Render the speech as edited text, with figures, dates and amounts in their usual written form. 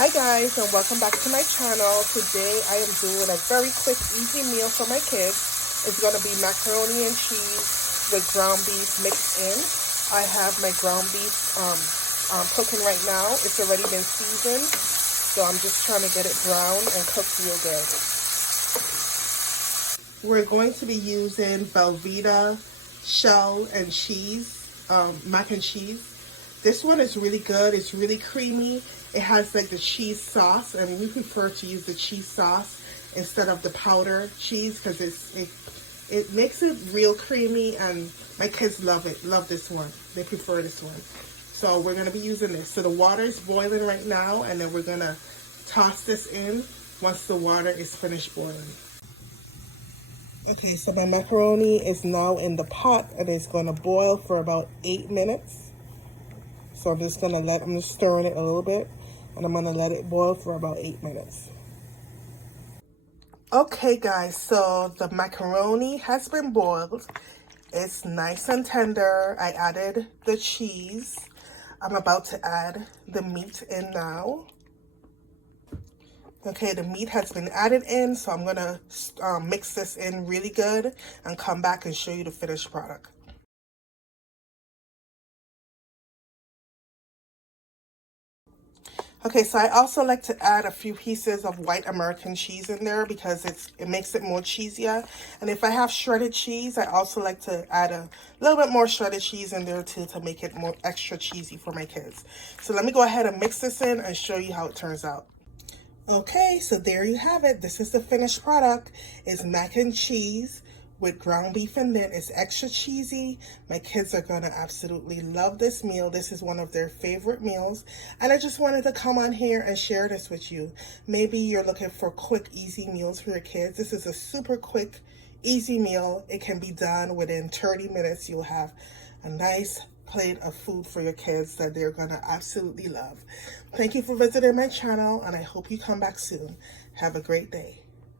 Hi guys, and welcome back to my channel. Today I am doing a very quick, easy meal for my kids. It's going to be macaroni and cheese with ground beef mixed in. I have my ground beef cooking right now. It's already been seasoned, so I'm just trying to get it brown and cooked real good. We're going to be using Velveeta shell and cheese, mac and cheese. This one is really good. It's really creamy. It has like the cheese sauce, and we prefer to use the cheese sauce instead of the powder cheese because it makes it real creamy, and my kids love it. Love this one. They prefer this one. So we're gonna be using this. So the water is boiling right now, and then we're gonna toss this in once the water is finished boiling. Okay, so my macaroni is now in the pot, and it's gonna boil for about 8 minutes. So I'm just stirring it a little bit, and I'm gonna let it boil for about 8 minutes. Okay guys, so the macaroni has been boiled. It's nice and tender. I added the cheese. I'm about to add the meat in now. Okay, the meat has been added in, so I'm gonna mix this in really good and come back and show you the finished product. Okay, so I also like to add a few pieces of white American cheese in there because it makes it more cheesier. And if I have shredded cheese, I also like to add a little bit more shredded cheese in there too to make it more extra cheesy for my kids. So let me go ahead and mix this in and show you how it turns out. Okay, so there you have it. This is the finished product. It's mac and cheese with ground beef in it. It's extra cheesy. My kids are gonna absolutely love this meal. This is one of their favorite meals. And I just wanted to come on here and share this with you. Maybe you're looking for quick, easy meals for your kids. This is a super quick, easy meal. It can be done within 30 minutes. You'll have a nice plate of food for your kids that they're gonna absolutely love. Thank you for visiting my channel, and I hope you come back soon. Have a great day.